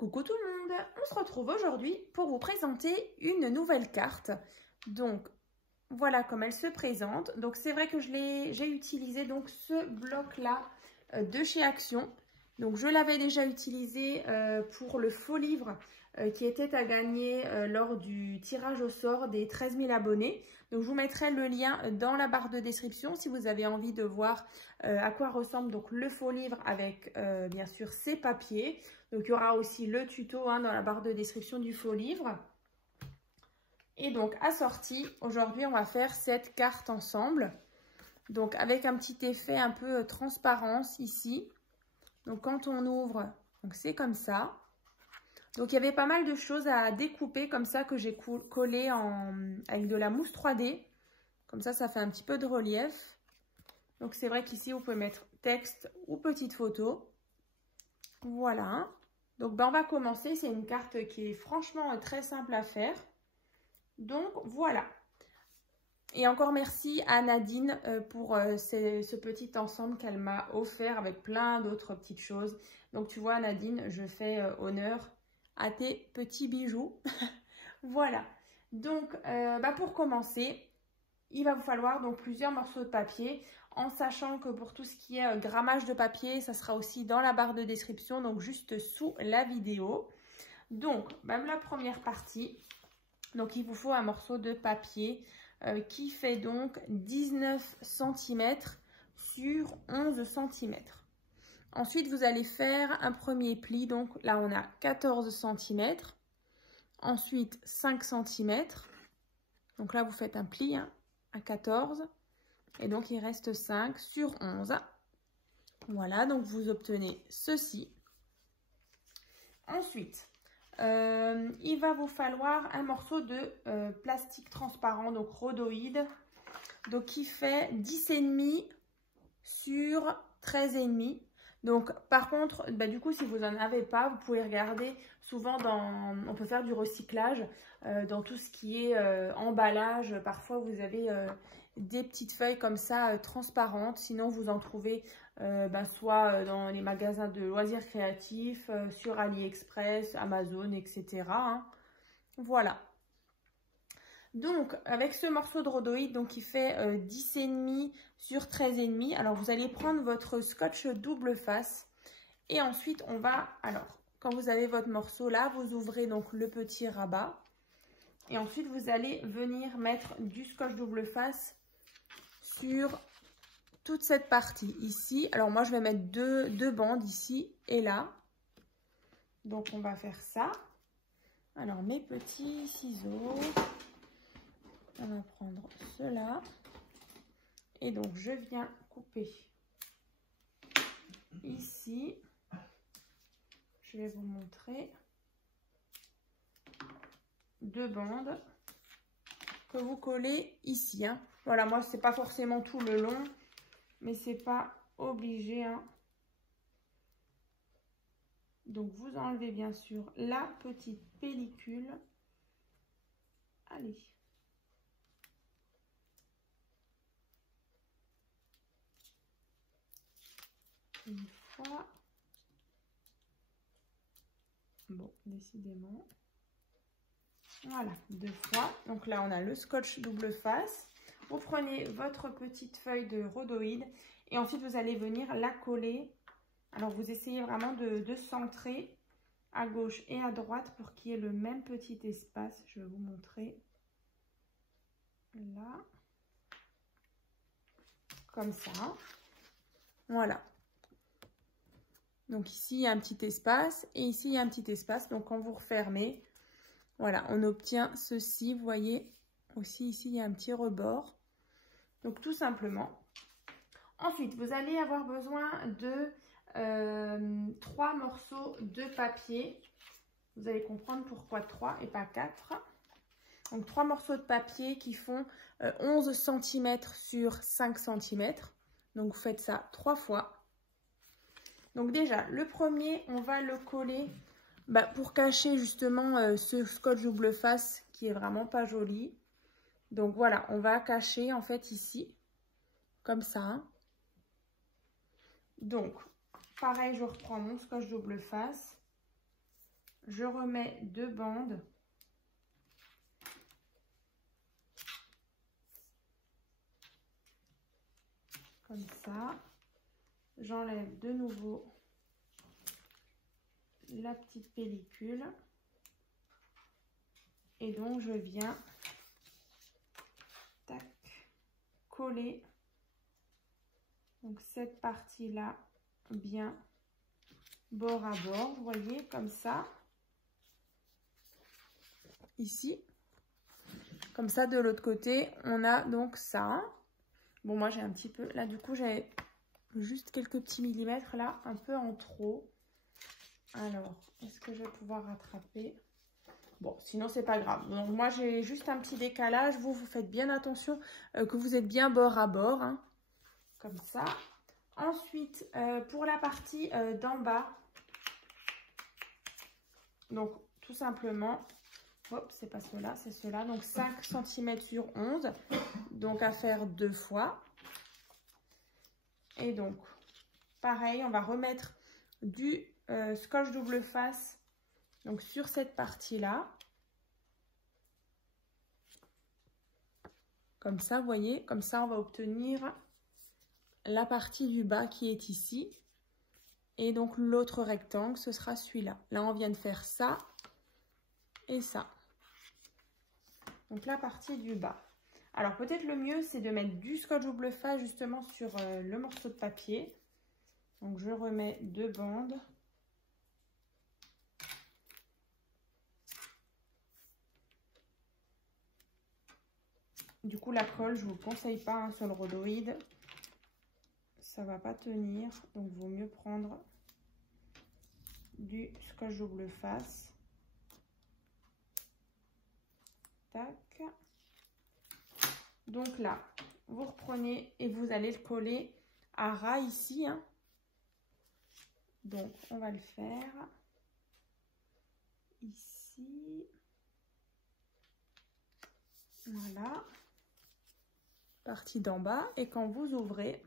Coucou tout le monde, on se retrouve aujourd'hui pour vous présenter une nouvelle carte. Donc voilà comme elle se présente. Donc c'est vrai que j'ai utilisé donc ce bloc là de chez Action. Donc je l'avais déjà utilisé pour le faux livre qui était à gagner lors du tirage au sort des 13 000 abonnés. Donc je vous mettrai le lien dans la barre de description si vous avez envie de voir à quoi ressemble donc le faux livre avec bien sûr ses papiers. Donc il y aura aussi le tuto dans la barre de description du faux livre. Et donc assorti, aujourd'hui on va faire cette carte ensemble. Donc avec un petit effet un peu transparence ici. Donc quand on ouvre, c'est comme ça. Donc il y avait pas mal de choses à découper comme ça que j'ai collé avec de la mousse 3D. Comme ça, ça fait un petit peu de relief. Donc c'est vrai qu'ici vous pouvez mettre texte ou petite photo. Voilà. Donc on va commencer. C'est une carte qui est franchement très simple à faire. Donc voilà. Et encore merci à Nadine pour ce petit ensemble qu'elle m'a offert avec plein d'autres petites choses. Donc tu vois Nadine, je fais honneur à tes petits bijoux. Voilà. Donc pour commencer, il va vous falloir donc plusieurs morceaux de papier, en sachant que pour tout ce qui est grammage de papier, ça sera aussi dans la barre de description, donc juste sous la vidéo. Donc même la première partie, donc il vous faut un morceau de papier qui fait donc 19 cm sur 11 cm. Ensuite, vous allez faire un premier pli. Donc là, on a 14 cm. Ensuite, 5 cm. Donc là, vous faites un pli à 14. Et donc, il reste 5 sur 11. Voilà, donc vous obtenez ceci. Ensuite, il va vous falloir un morceau de plastique transparent, donc rhodoïde, donc qui fait 10,5 sur 13,5. Donc par contre, du coup, si vous n'en avez pas, vous pouvez regarder. Souvent, on peut faire du recyclage dans tout ce qui est emballage. Parfois, vous avez des petites feuilles comme ça transparentes. Sinon, vous en trouvez soit dans les magasins de loisirs créatifs, sur AliExpress, Amazon, etc. Voilà. Donc, avec ce morceau de rhodoïde, donc qui fait 10,5 sur 13,5, alors vous allez prendre votre scotch double face. Et ensuite, on va, quand vous avez votre morceau là, vous ouvrez donc le petit rabat. Et ensuite, vous allez venir mettre du scotch double face sur toute cette partie ici. Alors moi, je vais mettre deux bandes ici et là. Donc, on va faire ça. Alors, mes petits ciseaux. On va prendre cela. Et donc, je viens couper ici. Je vais vous montrer deux bandes que vous collez ici. Voilà, moi, c'est pas forcément tout le long, mais c'est pas obligé. Donc, vous enlevez bien sûr la petite pellicule. Allez. Une fois. Bon, décidément. Voilà, deux fois. Donc là, on a le scotch double face. Vous prenez votre petite feuille de rhodoïde et ensuite, vous allez venir la coller. Alors, vous essayez vraiment de centrer à gauche et à droite pour qu'il y ait le même petit espace. Je vais vous montrer. Là. Comme ça. Voilà. Donc ici, il y a un petit espace et ici, il y a un petit espace. Donc quand vous refermez, voilà, on obtient ceci. Vous voyez, aussi ici, il y a un petit rebord. Donc tout simplement. Ensuite, vous allez avoir besoin de 3 morceaux de papier. Vous allez comprendre pourquoi 3 et pas 4. Donc 3 morceaux de papier qui font 11 cm sur 5 cm. Donc vous faites ça 3 fois. Donc déjà, le premier, on va le coller pour cacher justement ce scotch double face qui est vraiment pas joli. Donc voilà, on va cacher en fait ici, comme ça. Donc, pareil, je reprends mon scotch double face. je remets 2 bandes. Comme ça. J'enlève de nouveau la petite pellicule. Et donc, je viens tac, coller donc cette partie-là bien bord à bord, vous voyez, comme ça. Ici. Comme ça, de l'autre côté, on a donc ça. Bon, moi, j'ai un petit peu... Là, du coup, j'ai juste quelques petits millimètres, là, un peu en trop. Alors, est-ce que je vais pouvoir rattraper? Bon, sinon, c'est pas grave. Donc, moi, j'ai juste un petit décalage. Vous faites bien attention que vous êtes bien bord à bord. Hein, comme ça. Ensuite, pour la partie d'en bas, donc, tout simplement, hop, c'est pas cela, c'est cela. Donc, 5 cm sur 11. Donc, à faire 2 fois. Et donc, pareil, on va remettre du scotch double face donc sur cette partie-là. Comme ça, vous voyez, comme ça, on va obtenir la partie du bas qui est ici. Et donc, l'autre rectangle, ce sera celui-là. Là, on vient de faire ça et ça. Donc, la partie du bas. Alors, peut-être le mieux, c'est de mettre du scotch double face justement sur le morceau de papier. Donc, je remets 2 bandes. Du coup, la colle, je ne vous le conseille pas hein, sur le rhodoïde. Ça ne va pas tenir. Donc, il vaut mieux prendre du scotch double face. Tac. Donc là, vous reprenez et vous allez le coller à ras ici. Hein. Donc, on va le faire ici. Voilà. Partie d'en bas. Et quand vous ouvrez,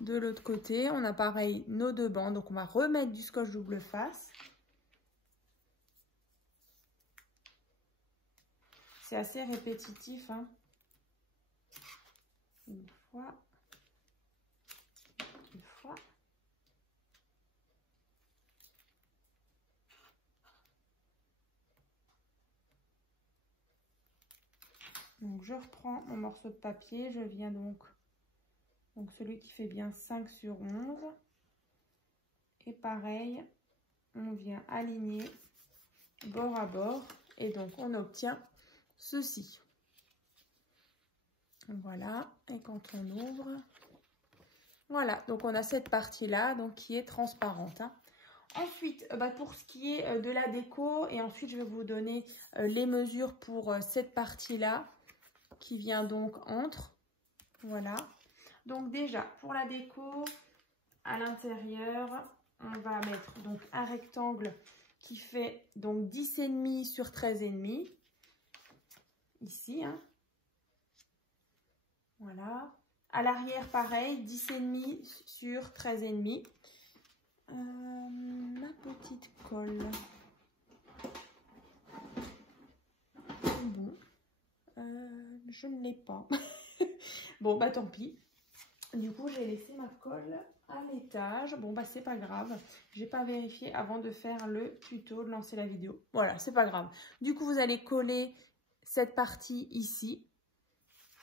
de l'autre côté, on a pareil nos 2 bandes. Donc, on va remettre du scotch double face. C'est assez répétitif. Hein. Une fois. Une fois. Donc, je reprends mon morceau de papier. Je viens donc celui qui fait bien 5 sur 11. Et pareil, on vient aligner bord à bord. Et donc, on obtient ceci. Voilà. Et quand on ouvre, voilà. Donc, on a cette partie-là donc qui est transparente. Hein. Ensuite, pour ce qui est de la déco, et ensuite, je vais vous donner les mesures pour cette partie-là qui vient donc entre. Voilà. Donc, déjà, pour la déco, à l'intérieur, on va mettre donc un rectangle qui fait donc 10,5 sur 13,5. Ici, hein. Voilà. À l'arrière, pareil, 10,5 sur 13,5. Ma petite colle. Bon. Je ne l'ai pas. Bon, bah tant pis. Du coup, j'ai laissé ma colle à l'étage. Bon, bah c'est pas grave. J'ai pas vérifié avant de faire le tuto, de lancer la vidéo. Voilà, c'est pas grave. Du coup, vous allez coller cette partie ici.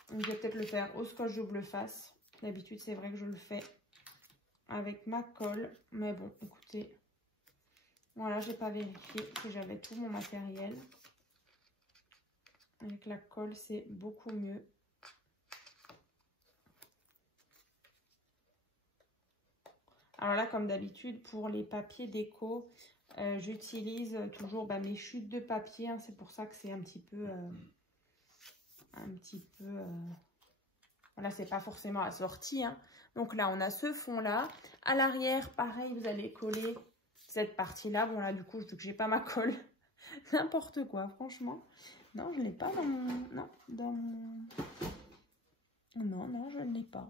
Je vais peut-être le faire au scotch double face. D'habitude, c'est vrai que je le fais avec ma colle. Mais bon, écoutez. Voilà, j'ai pas vérifié que j'avais tout mon matériel. Avec la colle, c'est beaucoup mieux. Alors là, comme d'habitude, pour les papiers déco, j'utilise toujours mes chutes de papier. Hein, c'est pour ça que c'est un petit peu... Voilà, c'est pas forcément assorti. Hein. Donc là, on a ce fond-là. À l'arrière, pareil, vous allez coller cette partie-là. Bon, là, du coup, vu que j'ai pas ma colle, n'importe quoi, franchement. Non, je ne l'ai pas dans mon... Non, dans mon... Non, je ne l'ai pas.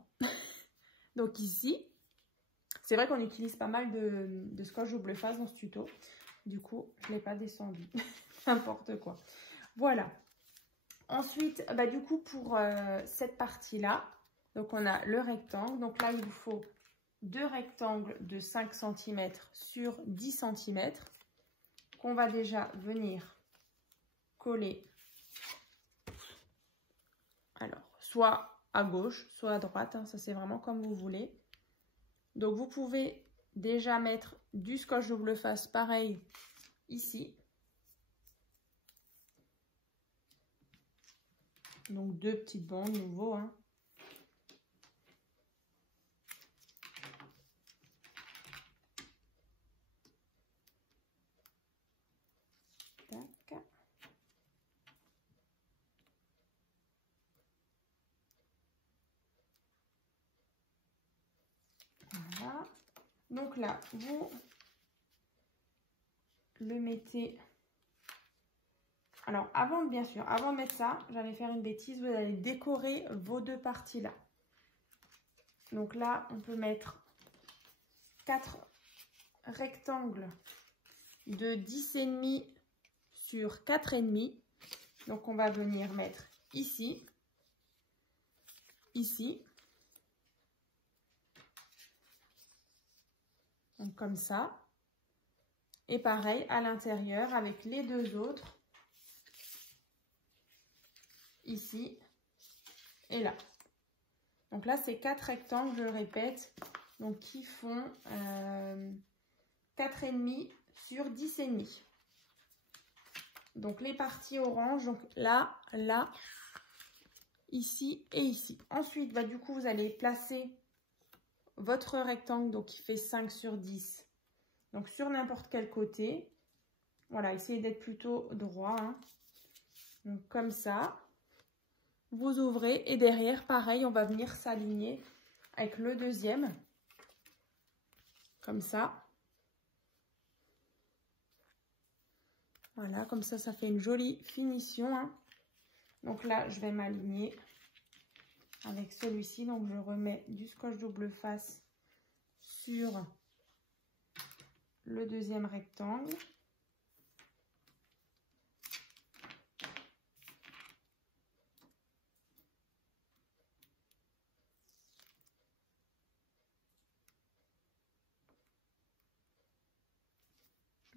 Donc ici, c'est vrai qu'on utilise pas mal de scotch double face dans ce tuto. Du coup, je ne l'ai pas descendu. N'importe quoi. Voilà. Ensuite, bah, du coup, pour cette partie-là, donc on a le rectangle. Donc là, il vous faut 2 rectangles de 5 cm sur 10 cm qu'on va déjà venir coller. Alors, soit à gauche, soit à droite, hein, ça c'est vraiment comme vous voulez. Donc vous pouvez déjà mettre du scotch double face pareil ici. Donc 2 petites bandes nouveau, hein. Tac. Voilà. Donc là, vous le mettez. Alors, avant de mettre ça, j'allais faire une bêtise. Vous allez décorer vos 2 parties là. Donc là, on peut mettre 4 rectangles de 10,5 sur 4,5. Donc, on va venir mettre ici, ici. Donc, comme ça. Et pareil, à l'intérieur, avec les 2 autres. Ici et là. Donc là, c'est 4 rectangles, je le répète, donc qui font 4,5 sur 10,5. Donc les parties orange, donc là, là, ici et ici. Ensuite, bah, du coup, vous allez placer votre rectangle, donc qui fait 5 sur 10, donc sur n'importe quel côté. Voilà, essayez d'être plutôt droit, hein. Donc comme ça. Vous ouvrez et derrière, pareil, on va venir s'aligner avec le deuxième. Comme ça. Voilà, comme ça, ça fait une jolie finition, hein. Donc là, je vais m'aligner avec celui-ci. Donc, je remets du scotch double face sur le deuxième rectangle.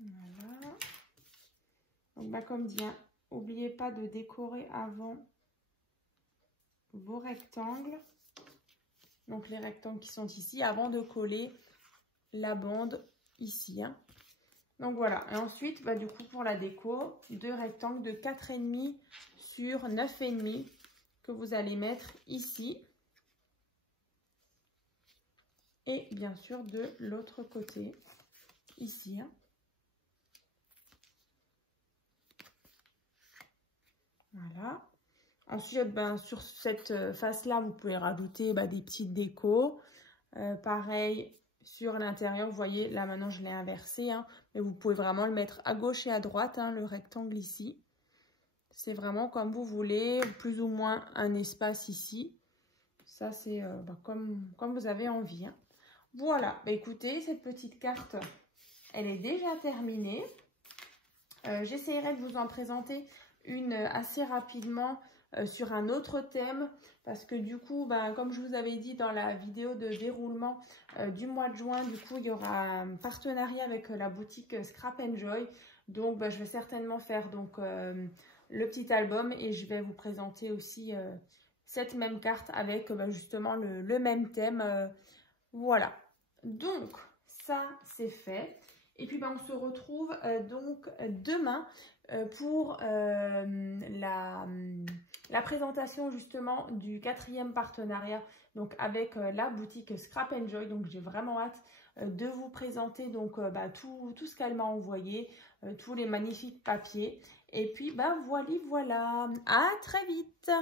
Voilà. Donc, bah, comme dit, hein, n'oubliez pas de décorer avant vos rectangles. Donc, les rectangles qui sont ici, avant de coller la bande ici, hein. Donc, voilà. Et ensuite, bah, du coup, pour la déco, 2 rectangles de 4,5 sur 9,5 que vous allez mettre ici. Et bien sûr, de l'autre côté, ici, hein. Voilà. Ensuite, ben, sur cette face-là, vous pouvez rajouter des petites décos. Pareil, sur l'intérieur, vous voyez, là maintenant je l'ai inversé, hein, mais vous pouvez vraiment le mettre à gauche et à droite, hein, le rectangle ici. C'est vraiment comme vous voulez, plus ou moins un espace ici. Ça, c'est comme vous avez envie, hein. Voilà, bah, écoutez, cette petite carte, elle est déjà terminée. J'essaierai de vous en présenter une assez rapidement sur un autre thème, parce que du coup, comme je vous avais dit dans la vidéo de déroulement du mois de juin, du coup, il y aura un partenariat avec la boutique Scrap Enjoy. Donc, je vais certainement faire donc, le petit album et je vais vous présenter aussi cette même carte avec justement le même thème. Voilà. Donc, ça, c'est fait. Et puis, on se retrouve donc demain pour la présentation justement du 4e partenariat donc avec la boutique Scrap Enjoy. Donc, j'ai vraiment hâte de vous présenter donc tout ce qu'elle m'a envoyé, tous les magnifiques papiers. Et puis, voilà. À très vite!